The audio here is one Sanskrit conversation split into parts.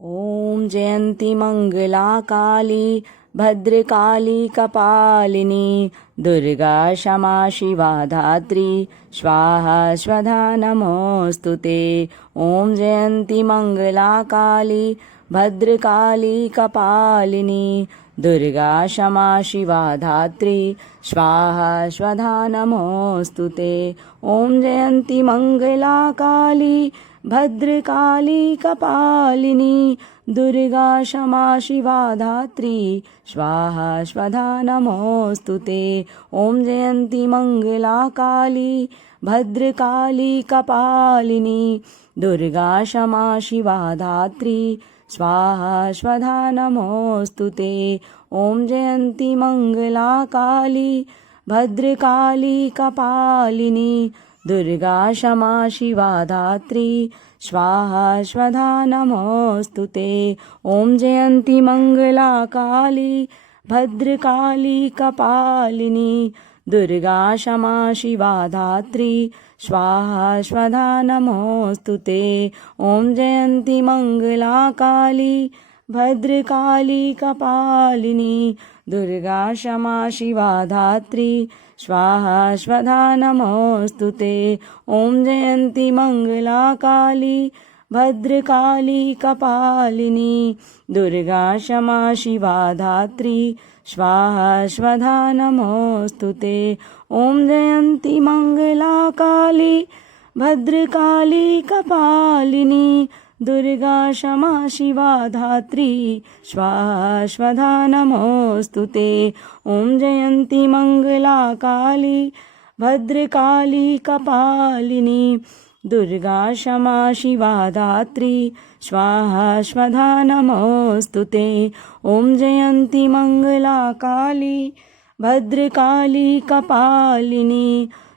ॐ जयन्ती मङ्गला काली भद्रकाली कपालिनी दुर्गा क्षमा शिवा धात्री स्वाहा स्वधा नमोऽस्तु ते। ॐ जयन्ती मङ्गला काली भद्रकाली कपालिनी दुर्गा क्षमा शिवा धात्री स्वाहा स्वधा नमोऽस्तु ते। ॐ जयन्ती मङ्गला काली भद्रकाली कपालिनी दुर्गा क्षमा शिवा धात्री स्वाहा स्वधा नमोऽस्तु ते। ॐ जयन्ती मङ्गला काली भद्रकाली कपालिनी दुर्गा क्षमा शिवा धात्री स्वाहा स्वधा नमोऽस्तु ते। ॐ जयन्ती मङ्गला काली भद्रकाली कपालिनी दुर्गा क्षमा शिवा धात्री स्वाहा स्वधा नमोऽस्तु ते। ॐ जयन्ती मङ्गला काली भद्रकाली कपालिनी दुर्गा क्षमा शिवा धात्री स्वाहा स्वधा नमोऽस्तु ते। ॐ जयन्ती मङ्गला काली भद्रकाली कपालिनी दुर्गा क्षमा शिवा धात्री स्वाहा स्वधा नमोऽस्तु ते। ॐ जयन्ती मङ्गला काली भद्रकाली कपालिनी दुर्गा क्षमा शिवा धात्री स्वाहा स्वधा नमोऽस्तु ते। ॐ जयन्ती मङ्गला काली भद्रकाली कपालिनी दुर्गा क्षमा शिवा धात्री स्वाहा स्वधा नमोऽस्तु ते। ॐ जयन्ती मङ्गला काली भद्रकाली कपालिनी दुर्गा क्षमा शिवा धात्री स्वाहा स्वधा नमोऽस्तु ते। ॐ जयन्ती मङ्गला काली भद्रकाली कपालिनी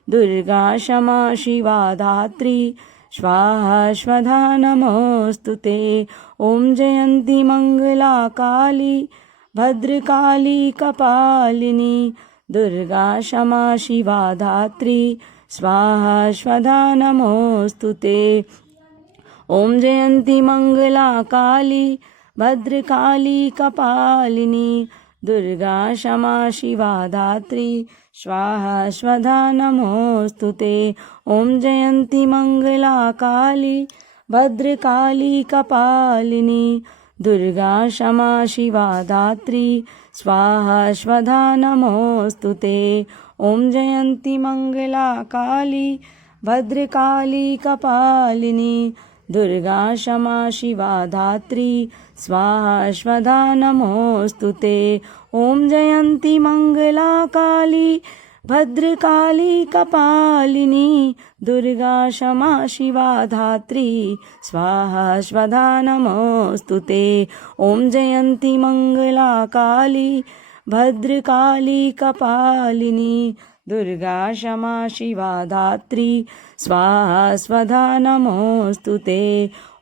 दुर्गा क्षमा शिवा धात्री स्वाहा स्वधा नमोऽस्तु ते। ॐ जयन्ती मङ्गला काली भद्रकाली कपालिनी दुर्गा क्षमा शिवा धात्री स्वाहा स्वधा नमोऽस्तु ते। ॐ जयन्ती मङ्गला काली भद्रकाली कपालिनी दुर्गा क्षमा शिवा धात्री स्वाहा स्वधा नमोऽस्तु ते। ॐ जयन्ती मङ्गला काली भद्रकाली कपालिनी दुर्गा क्षमा शिवा धात्री स्वाहा स्वधा नमोऽस्तु ते। ॐ जयन्ती मङ्गला काली भद्रकाली कपालिनी दुर्गा क्षमा शिवा धात्री स्वाहा स्वधा नमोऽस्तु ते। ॐ जयन्ती मङ्गला काली भद्रकाली कपालिनी दुर्गा क्षमा शिवा धात्री स्वाहा स्वधा नमोऽस्तु ते। ॐ जयन्ती मङ्गला काली भद्रकाली कपालिनी दुर्गा क्षमा शिवा धात्री स्वाहा स्वधा नमोऽस्तु ते।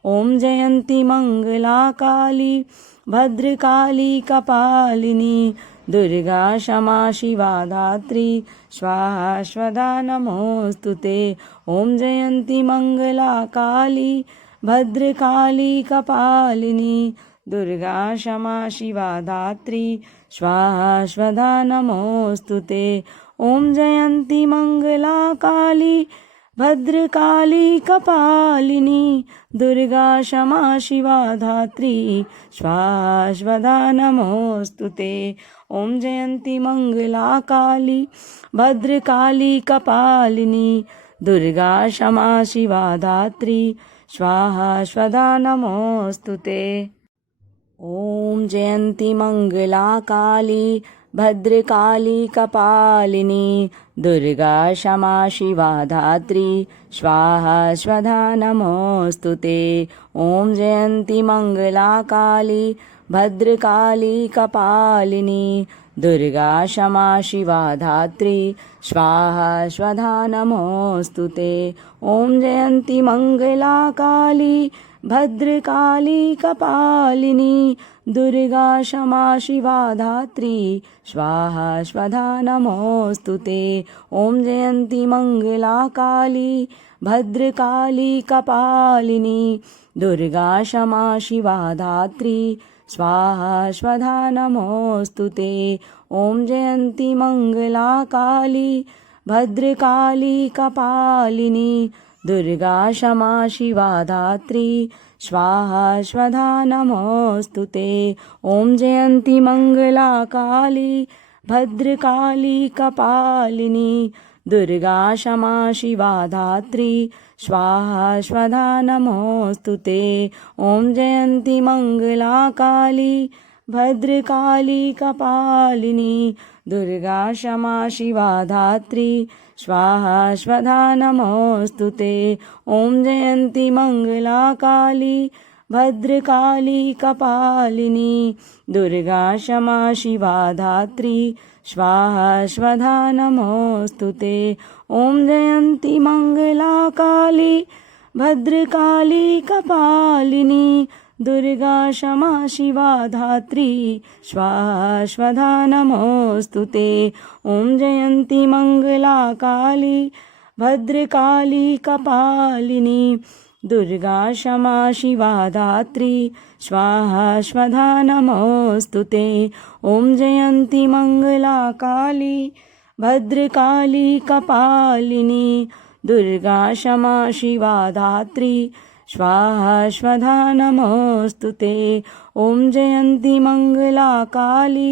ॐ जयन्ती मङ्गला काली भद्रकाली कपालिनी दुर्गा क्षमा शिवा धात्री स्वाहा स्वधा नमोऽस्तु ते। ॐ जयन्ती मङ्गला काली भद्रकाली कपालिनी दुर्गा क्षमा शिवा धात्री स्वाहा स्वधा नमोऽस्तु ते। ॐ जयन्ती मङ्गला काली भद्रकाली कपालिनी दुर्गा क्षमा शिवा धात्री स्वाहा स्वधा नमोऽस्तु ते। ॐ जयन्ती मङ्गला काली भद्रकाली कपालिनी दुर्गा क्षमा शिवा धात्री स्वाहा स्वधा नमोऽस्तु ते। ॐ जयन्ती मङ्गला काली भद्रकाली कपालिनी दुर्गा क्षमा शिवा धात्री स्वाहा स्वधा नमोऽस्तु ते। ॐ जयन्ती मङ्गला काली भद्रकाली कपालिनी दुर्गा क्षमा शिवा धात्री स्वाहा स्वधा नमोऽस्तु ते। ॐ जयन्ती मङ्गला काली भद्रकाली कपालिनी दुर्गा क्षमा शिवा धात्री स्वाहा स्वधा नमोऽस्तु ते। ॐ जयन्ती मङ्गला काली भद्रकाली कपालिनी दुर्गा क्षमा शिवा धात्री स्वाहा स्वधा नमोऽस्तुते। ॐ जयन्ती मङ्गला काली भद्रकाली कपालिनी दुर्गा क्षमा शिवा धात्री स्वाहा स्वधा नमोऽस्तुते। ॐ जयन्ती मङ्गला काली भद्रकाली कपालिनी दुर्गा क्षमा शिवा धात्री स्वाहा स्वधा नमोऽस्तुते। ॐ जयन्ती मङ्गला काली भद्रकाली कपालिनी दुर्गा क्षमा शिवा धात्री स्वाहा स्वधा नमोऽस्तुते। ॐ जयन्ती मङ्गला काली भद्रकाली कपालिनी दुर्गा क्षमा शिवा धात्री स्वाहा स्वधा नमोऽस्तुते। ॐ जयन्ती मङ्गला काली भद्रकाली कपालिनी दुर्गा क्षमा शिवा धात्री स्वाहा स्वधा नमोऽस्तुते। ॐ जयन्ती मङ्गला काली भद्रकाली कपालिनी दुर्गा क्षमा शिवा धात्री स्वाहा स्वधा नमोऽस्तुते। ॐ जयन्ती मङ्गला काली भद्रकाली कपालिनी दुर्गा क्षमा शिवा धात्री स्वाहा स्वधा नमोऽस्तुते। ॐ जयन्ती मङ्गला काली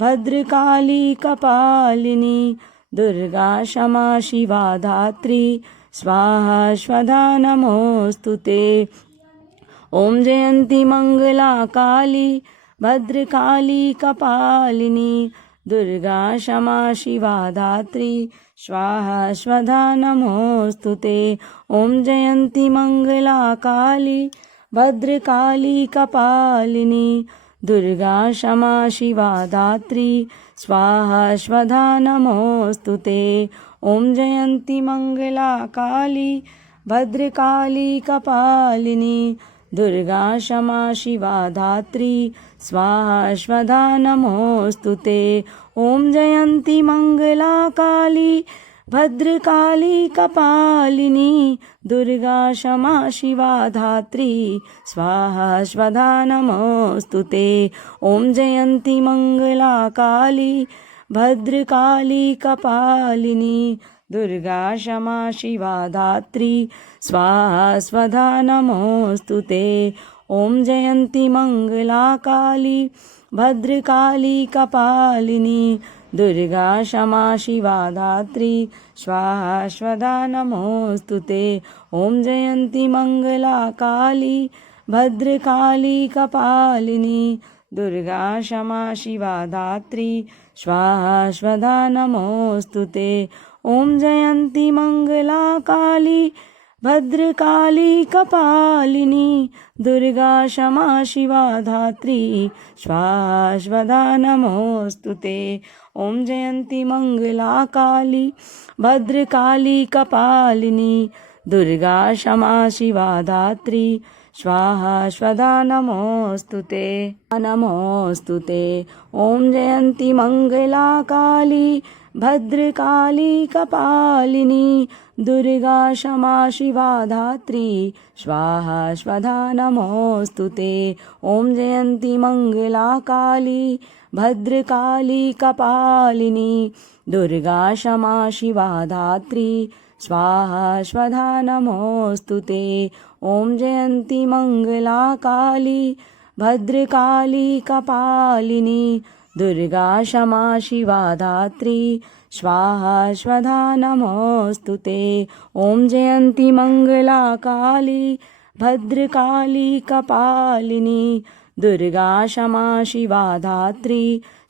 भद्रकाली कपालिनी दुर्गा क्षमा शिवा धात्री स्वाहा स्वधा नमोऽस्तुते। ॐ जयन्ती मङ्गला काली भद्रकाली कपालिनी दुर्गा क्षमा शिवा धात्री स्वाहा स्वधा नमोऽस्तुते। ॐ जयन्ती मङ्गला काली भद्रकाली कपालिनी दुर्गा क्षमा शिवा धात्री स्वाहा स्वधा नमोऽस्तुते। ॐ जयन्ती मङ्गला काली भद्रकाली कपालिनी दुर्गा क्षमा शिवा धात्री स्वाहा स्वधा नमोऽस्तुते। ॐ जयन्ती मङ्गला काली भद्रकाली कपालिनी दुर्गा क्षमा शिवा धात्री स्वाहा स्वधा नमोऽस्तुते। ॐ जयन्ती मङ्गला काली भद्रकाली कपालिनी दुर्गा क्षमा शिवा धात्री स्वाहा स्वधा नमोऽस्तुते। ॐ जयन्ती मङ्गला काली भद्रकाली कपालिनी दुर्गा क्षमा शिवा धात्री स्वाहा स्वधा नमोऽस्तुते। ॐ जयन्ती मङ्गला काली भद्रकाली कपालिनी दुर्गा क्षमा शिवा धात्री स्वाहा स्वधा नमोऽस्तुते। ॐ जयन्ती मङ्गला काली भद्रकाली कपालिनी दुर्गा क्षमा शिवा धात्री स्वाहा स्वधा नमोऽस्तुते। ॐ जयन्ती मङ्गला काली भद्रकाली कपालिनी दुर्गा क्षमा शिवा धात्री स्वाहा स्वधा नमोऽस्तुते नमोऽस्तुते। ॐ जयन्ती मङ्गला काली भद्रकाली कपालिनी दुर्गा क्षमा शिवा धात्री स्वाहा स्वधा नमोऽस्तुते। ॐ जयन्ती मङ्गला काली भद्रकाली कपालिनी दुर्गा क्षमा शिवा धात्री स्वाहा स्वधा नमोऽस्तुते। ॐ जयन्ती मङ्गला काली भद्रकाली कपालिनी दुर्गा क्षमा शिवा धात्री स्वाहा स्वधा नमोऽस्तुते। ॐ जयन्ती मङ्गला काली भद्रकाली कपालिनी दुर्गा क्षमा शिवा धात्री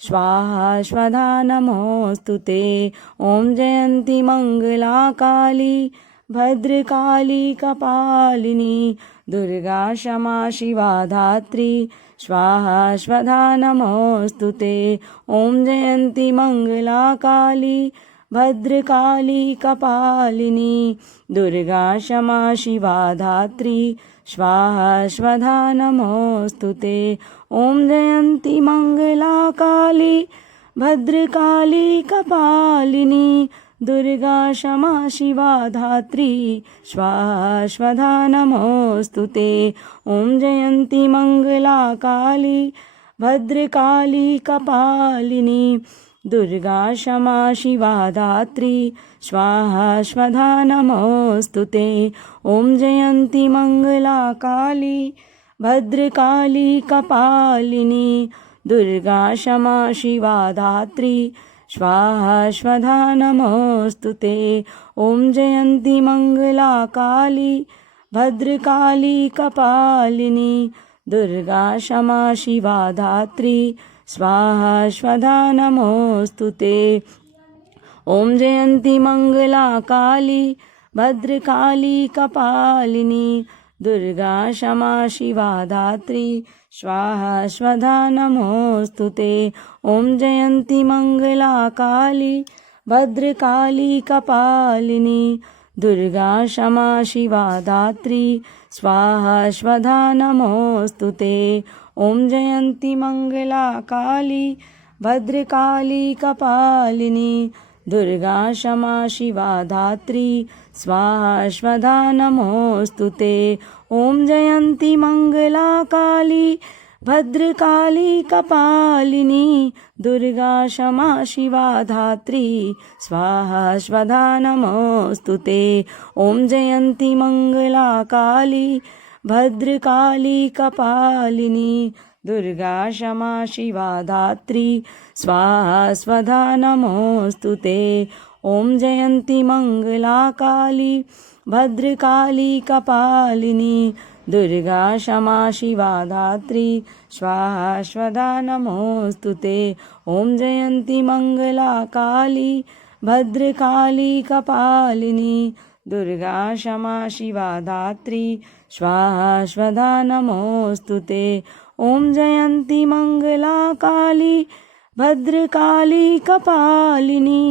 स्वाहा स्वधा नमोऽस्तुते। ॐ जयन्ती मङ्गला काली भद्रकाली कपालिनी दुर्गा क्षमा शिवा धात्री स्वाहा स्वधा नमोऽस्तुते। ॐ जयन्ती मङ्गला काली भद्रकाली कपालिनी दुर्गा क्षमा शिवा धात्री स्वाहा स्वधा नमोऽस्तुते। ॐ जयन्ती मङ्गला काली भद्रकाली कपालिनी दुर्गा क्षमा शिवा धात्री स्वाहा स्वधा नमोऽस्तु ते। ॐ जयन्ती मङ्गला काली भद्रकाली कपालिनी दुर्गा क्षमा शिवा धात्री स्वाहा स्वधा नमोऽस्तु ते। ॐ जयन्ती मङ्गला काली भद्रकाली कपालिनी दुर्गा क्षमा शिवा धात्री स्वाहा स्वधा नमोऽस्तु ते। ॐ जयन्ती मङ्गला काली भद्रकाली कपालिनी दुर्गा क्षमा शिवा धात्री स्वाहा स्वधा नमोऽस्तु ते। ॐ जयन्ती मङ्गला काली भद्रकाली कपालिनी दुर्गा क्षमा शिवा धात्री स्वाहा स्वधा नमोऽस्तु ते। ॐ जयन्ती मङ्गला काली भद्रकाली कपालिनी दुर्गा क्षमा शिवा धात्री स्वाहा स्वधा नमोऽस्तु ते। ॐ जयन्ती मङ्गला काली भद्रकाली कपालिनी दुर्गा क्षमा शिवा धात्री स्वाहा स्वधा नमोऽस्तु ते। ॐ जयन्ती मङ्गला काली भद्रकाली कपालिनी दुर्गा क्षमा शिवा धात्री स्वाहा स्वधा नमोऽस्तु ते। ॐ जयन्ती मङ्गला काली भद्रकाली कपालिनी दुर्गा क्षमा शिवा धात्री स्वाहा स्वधा नमोऽस्तु ते। ॐ जयन्ती मङ्गला काली भद्रकाली कपालिनी दुर्गा क्षमा शिवा धात्री स्वाहा स्वधा नमोऽस्तु ते। ॐ जयन्ती मङ्गला काली भद्रकाली कपालिनी दुर्गा क्षमा शिवा धात्री स्वाहा स्वधा नमोऽस्तु ते। ॐ जयन्ती मङ्गला काली भद्रकाली कपालिनी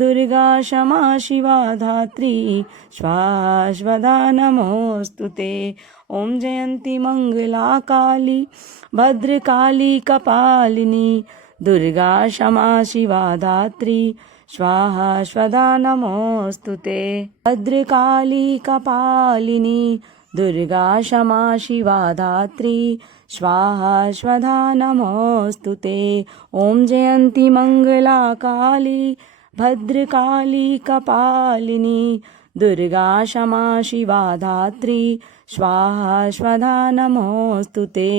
दुर्गा क्षमा शिवा धात्री स्वाहा स्वधा नमोऽस्तु ते। ॐ जयन्ती मङ्गला काली भद्रकाली कपालिनी दुर्गा क्षमा शिवा धात्री स्वाहा स्वधा नमोऽस्तु ते। भद्रकाली कपालिनी दुर्गा क्षमा शिवा धात्री स्वाहा स्वधा नमोऽस्तु ते। ॐ जयन्ती मङ्गला काली भद्रकाली कपालिनी दुर्गा क्षमा शिवा धात्री स्वाहा स्वधा नमोऽस्तु ते।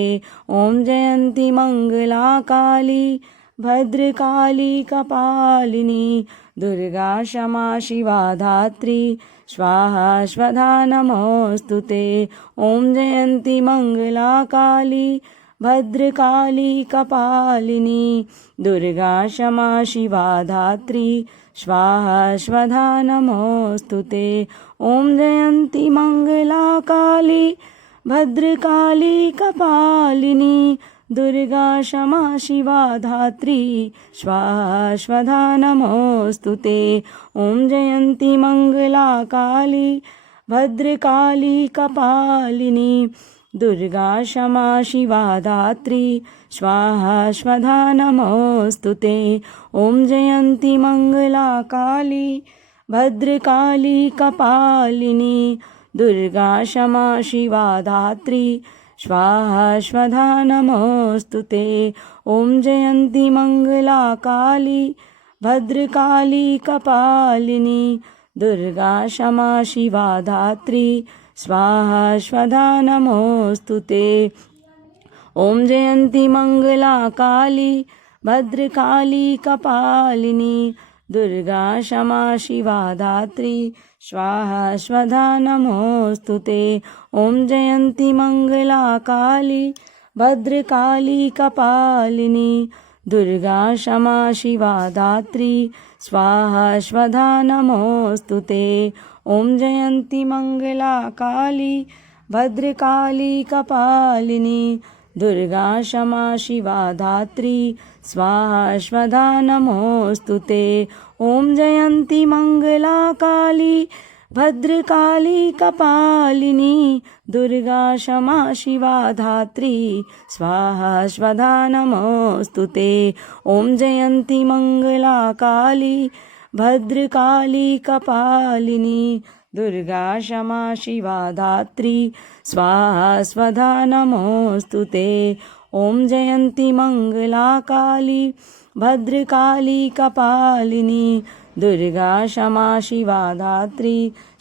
ॐ जयन्ती मङ्गला काली भद्रकाली कपालिनी दुर्गा क्षमा शिवा धात्री स्वाहा स्वधा नमोऽस्तु ते। ॐ जयन्ती मङ्गला काली भद्रकाली कपालिनी दुर्गा क्षमा शिवा धात्री स्वाहा स्वधा नमोऽस्तु ते। ॐ जयन्ती मङ्गला काली भद्रकाली कपालिनी दुर्गा क्षमा शिवा धात्री स्वाहा स्वधा नमोऽस्तु ते। ॐ जयन्ती मङ्गला काली भद्रकाली कपालिनी दुर्गा क्षमा शिवा धात्री स्वाहा स्वधा नमोऽस्तु ते। ॐ जयन्ती मङ्गला काली भद्रकाली कपालिनी दुर्गा क्षमा शिवा धात्री स्वाहा स्वधा नमोऽस्तु ते। ॐ जयन्ती मङ्गला काली भद्रकाली कपालिनी दुर्गा क्षमा शिवा धात्री स्वाहा स्वधा नमोऽस्तु ते। ॐ जयन्ती मङ्गला काली भद्रकाली कपालिनी दुर्गा क्षमा शिवा धात्री स्वाहा स्वधा नमोऽस्तु ते। ॐ जयन्ती मङ्गला काली भद्रकाली कपालिनी दुर्गा क्षमा शिवा धात्री स्वाहा स्वधा नमोऽस्तु ते। ॐ जयन्ती मङ्गला काली भद्रकाली कपालिनी दुर्गा क्षमा शिवा धात्री स्वाहा स्वधा नमोऽस्तु ते। ॐ जयन्ती मङ्गला काली भद्रकाली कपालिनी दुर्गा क्षमा शिवा धात्री स्वाहा स्वधा नमोऽस्तु ते। ॐ जयन्ती मङ्गला काली भद्रकाली कपालिनी दुर्गा क्षमा शिवा धात्री स्वाहा स्वधा नमोऽस्तु ते। ॐ जयन्ती मंगला काली भद्रकाली कपालिनी दुर्गा क्षमा शिवा धात्री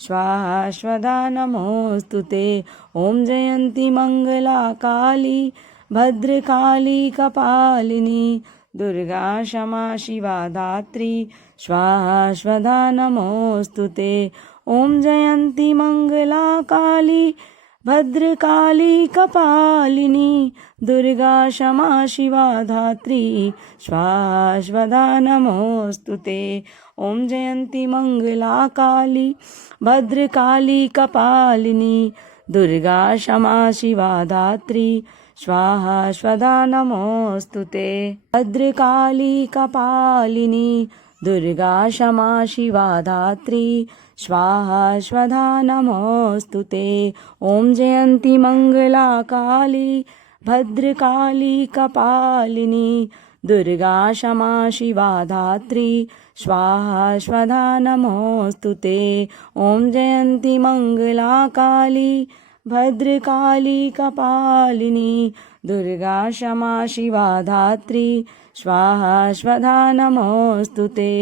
स्वाहा स्वधा नमोऽस्तु ते। ॐ जयन्ती मंगला काली भद्रकाली कपालिनी दुर्गा क्षमा शिवा धात्री स्वाहा स्वधा नमोऽस्तु ते। ॐ जयन्ती मंगला काली भद्रकाली कपालिनी दुर्गा क्षमा शिवा धात्री स्वाहा स्वधा नमोऽस्तु ते। ॐ जयन्ती मंगला काली भद्रकाली कपालिनी दुर्गा क्षमा शिवा धात्री स्वाहा स्वधा नमोऽस्तु ते। भद्रकाली कपालिनी दुर्गा क्षमा शिवा धात्री स्वाहा स्वधा नमोऽस्तु ते। ॐ जयन्ती मंगला काली भद्रकाली कपालिनी दुर्गा क्षमा शिवा धात्री स्वाहा स्वधा नमोऽस्तु ते। ॐ जयन्ती मंगला काली भद्रकाली कपालिनी दुर्गा क्षमा शिवा धात्री स्वाहा स्वधा नमोऽस्तु ते।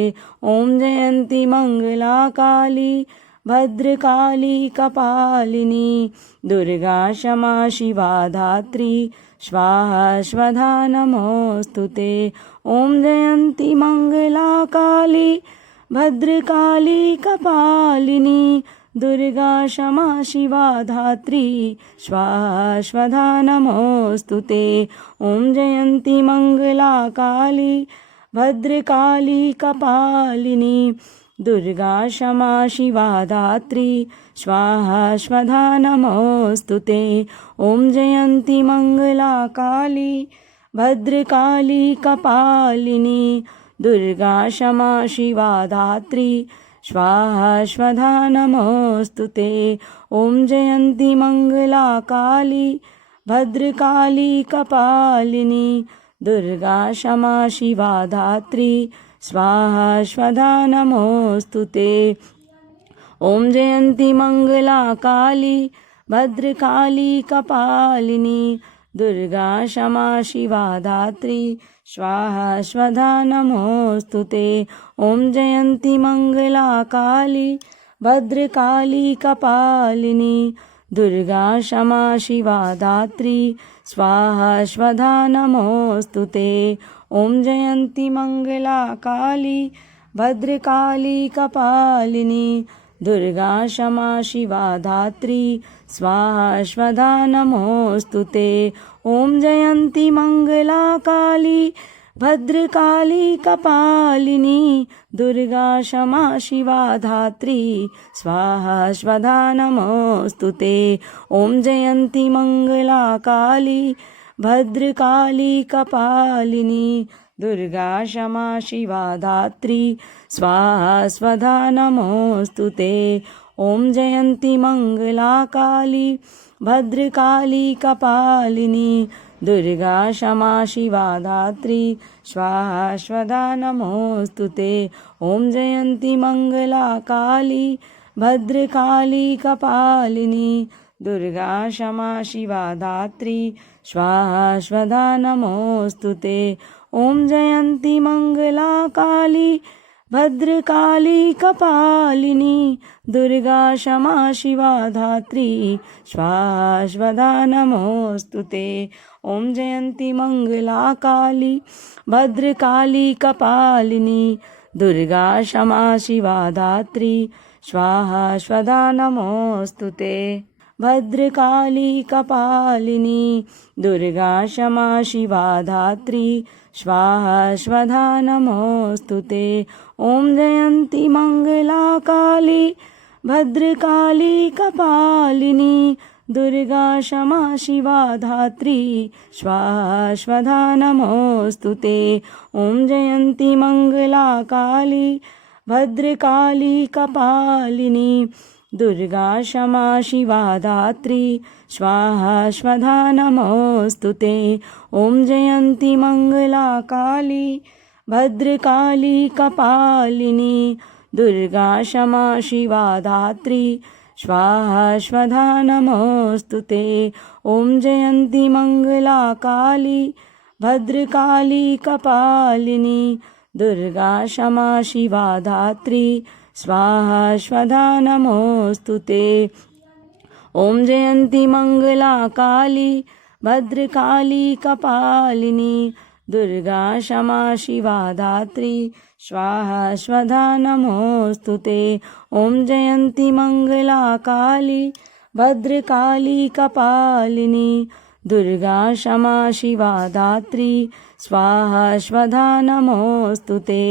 ॐ जयन्ती मंगला काली भद्रकाली कपालिनी दुर्गा क्षमा शिवा धात्री स्वाहा स्वधा नमोऽस्तु ते। ॐ जयन्ती मंगला काली भद्रकाली कपालिनी दुर्गा क्षमा शिवा धात्री स्वाहा स्वधा नमोऽस्तु ते। ॐ जयन्ती मंगला काली भद्रकाली कपालिनी दुर्गा क्षमा शिवा धात्री स्वाहा स्वधा नमोऽस्तु ते। ॐ जयन्ती मंगला काली भद्रकाली कपालिनी दुर्गा क्षमा शिवा धात्री स्वाहा स्वधा नमोऽस्तु ते। ॐ जयन्ती मंगला काली भद्रकाली कपालिनी दुर्गा क्षमा शिवा धात्री स्वाहा स्वधा नमोऽस्तु ते। ॐ जयन्ती मंगला काली भद्रकाली कपालिनी दुर्गा क्षमा शिवा धात्री स्वाहा स्वधा नमोऽस्तु ते। ॐ जयन्ती मंगला काली भद्रकाली कपालिनी दुर्गा क्षमा शिवा धात्री स्वाहा स्वधा नमोऽस्तु ते। ॐ जयन्ती मंगला काली भद्रकाली कपालिनी दुर्गा क्षमा शिवा धात्री स्वाहा स्वधा नमोऽस्तु ते। ॐ जयन्ती मंगला काली भद्रकाली कपालिनी दुर्गा क्षमा शिवा धात्री स्वाहा स्वधा नमोऽस्तु ते। ॐ जयन्ती मंगला काली भद्रकाली कपालिनी दुर्गा क्षमा शिवा धात्री स्वाहा स्वधा नमोऽस्तु ते। ॐ जयन्ती मंगला काली भद्रकाली कपालिनी दुर्गा क्षमा शिवा धात्री स्वाहा स्वधा नमोऽस्तु ते। ॐ जयन्ती मंगला काली भद्रकाली कपालिनी दुर्गा क्षमा शिवा धात्री स्वाहा स्वधा नमोऽस्तु ते। ॐ जयन्ती मंगला काली भद्रकाली कपालिनी दुर्गा क्षमा शिवा धात्री स्वाहा स्वधा नमोऽस्तु ते। ॐ जयन्ती मंगला काली भद्रकाली कपालिनी दुर्गा क्षमा शिवा धात्री स्वाहा स्वधा नमोऽस्तु ते। भद्रकाली कपालिनी दुर्गा क्षमा शिवा धात्री स्वाहा स्वधा नमोऽस्तु ते। ॐ जयन्ती मंगला काली भद्रकाली कपालिनी दुर्गा क्षमा शिवा धात्री स्वाहा स्वधा नमोऽस्तु ते। ॐ जयन्ती मंगला काली भद्रकाली कपालिनी दुर्गा क्षमा शिवा धात्री स्वाहा स्वधा नमोऽस्तु ते। ॐ जयन्ती मंगला काली भद्रकाली कपालिनी दुर्गा क्षमा शिवा धात्री स्वाहा स्वधा नमोऽस्तु ते। ॐ जयन्ती मङ्गला काली भद्रकाली कपालिनी दुर्गा क्षमा शिवा धात्री स्वाहा स्वधा नमोऽस्तु ते। ॐ जयन्ती मङ्गला काली भद्रकाली कपालिनी दुर्गा क्षमा शिवा धात्री स्वाहा स्वधा नमोऽस्तु ते। ॐ जयन्ती मङ्गला काली भद्रकाली कपालिनी दुर्गा क्षमा शिवा धात्री स्वाहा स्वधा नमोऽस्तु ते।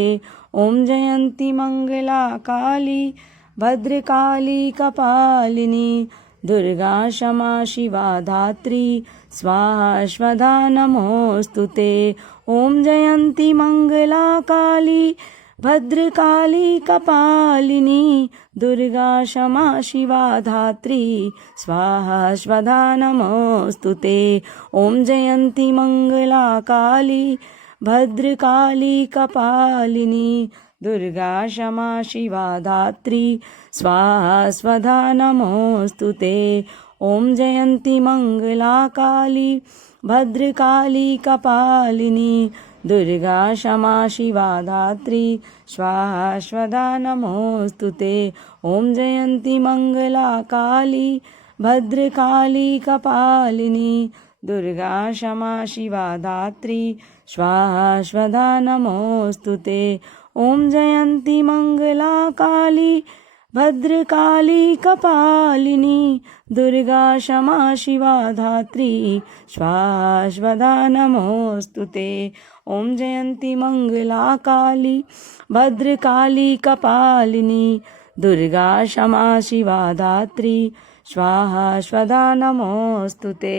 ॐ जयन्ती मङ्गला काली भद्रकाली कपालिनी दुर्गा क्षमा शिवा धात्री स्वाहा स्वधा नमोऽस्तु ते। ॐ जयन्ती मङ्गला काली भद्रकाली कपालिनी दुर्गा क्षमा शिवा धात्री स्वाहा स्वधा नमोऽस्तु ते। ॐ जयन्ती मङ्गला काली भद्रकाली कपालिनी दुर्गा क्षमा शिवा धात्री स्वाहा स्वधा नमोऽस्तु ते। ॐ जयन्ती मङ्गला काली भद्रकाली कपालिनी दुर्गा क्षमा शिवा धात्री स्वाहा स्वधा नमोऽस्तु ते। ॐ जयन्ती मङ्गला काली भद्रकाली कपालिनी दुर्गा क्षमा शिवा धात्री स्वाहा स्वधा नमोऽस्तु ते। ॐ जयन्ती मङ्गला काली भद्रकाली कपालिनी दुर्गा क्षमा शिवा धात्री स्वाहा स्वधा नमोऽस्तु ते। ॐ जयन्ती मङ्गला काली भद्रकाली कपालिनी दुर्गा क्षमा शिवा धात्री स्वाहा स्वधा नमोऽस्तु ते।